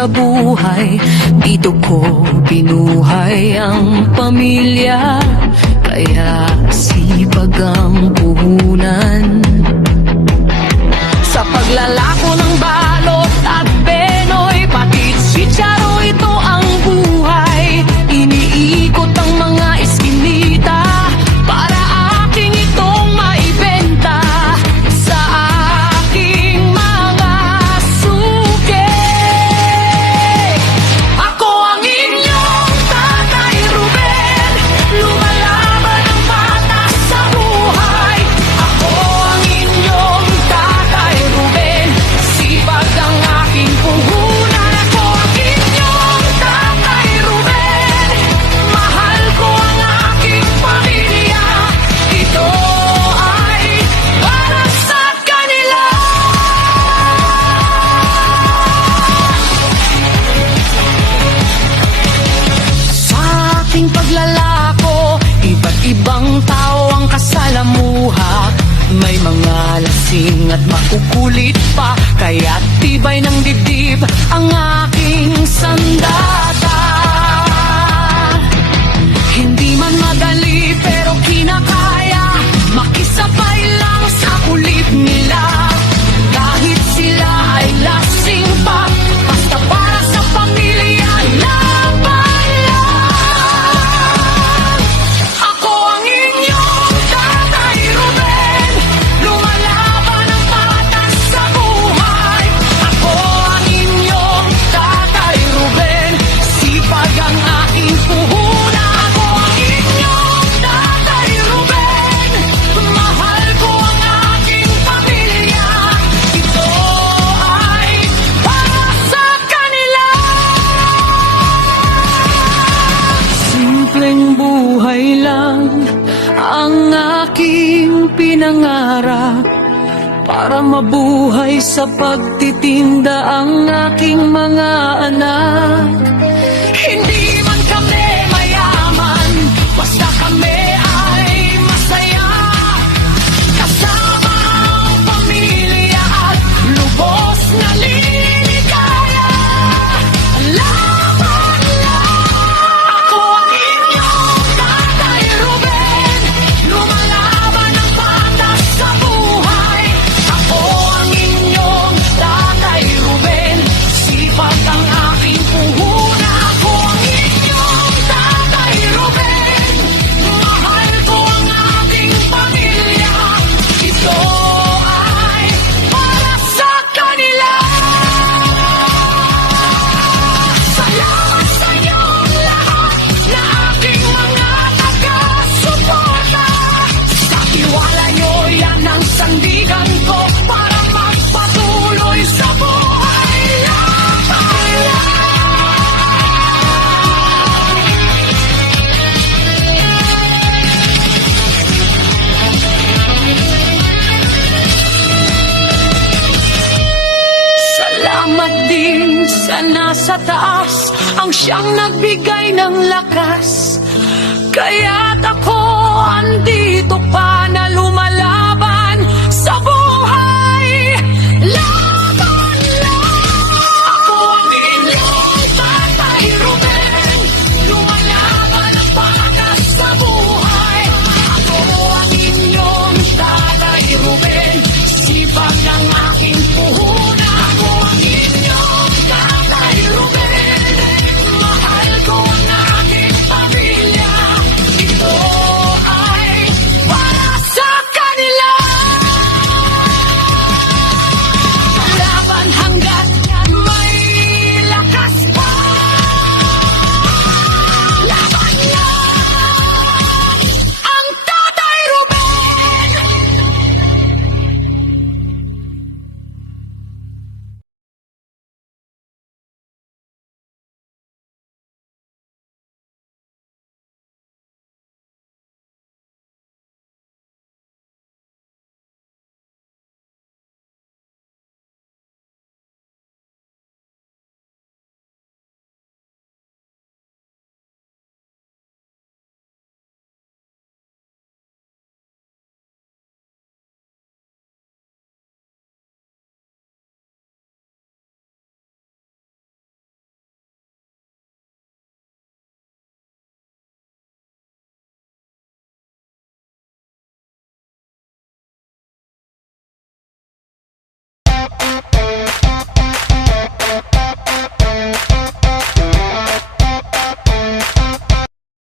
sa buhay. Dito ko binuhay ang pamilya, kaya sipag ang puhunan. Sa paglalako ng balot at benoy, patit chicharo, ito ang buhay. Iniikot ang mga iskinita para aking itong maibenta sa aking mga suki. Ako ang inyong Tatay Ruben, lumalaban ng patas sa buhay. Ako ang inyong Tatay Ruben, sipag ang aking puhunan. Ako ang inyong Tatay Ruben, mahal ko ang aking pamilya. Ito ay para sa kanila. Sa aking paglalako, iba't ibang tao ang kasalamuha. May mga lasing at makukulit pa, kaya tibay ng dibdib ang aking sandata. Hindi man madali pero kinakaya, makisabay lang sa kulit nila. Kahit sila ay lasing pa, basta para sa pamilya, laban lang. Ako ang inyong Tatay Ruben, lumalaban ng patas sa buhay. Ako ang inyong Tatay Ruben, sipag ang aking puhunan. Ako ang inyong Tatay Ruben, mahal ko ang aking pamilya. Ito ay para sa kanila. Simpleng buhay lang ang aking pinangarap, para mabuhay sa pagtitinda ang aking mga anak. Hindi man kami mayaman, basta kami ay masaya. Kasama ang pamilya at lubos na liligaya. Laban lang. Ako ang inyong Tatay Ruben, lumalaban ng patas sa buhay. Ako ang inyong Tatay Ruben, sipag ang aking puhunan. Ako ang inyong Tatay Ruben, mahal ko ang aking pamilya. Ito ay para sa kanila. Salamat sa inyong lahat na aking mga taga-suporta. Sa tiwala nyo, yan ang sandigan ko para magpatuloy sa buhay. Laban lang. Salamat din sa nasa taas, ang siyang nagbigay ng lakas. Kaya't ako andito pa na lumalaban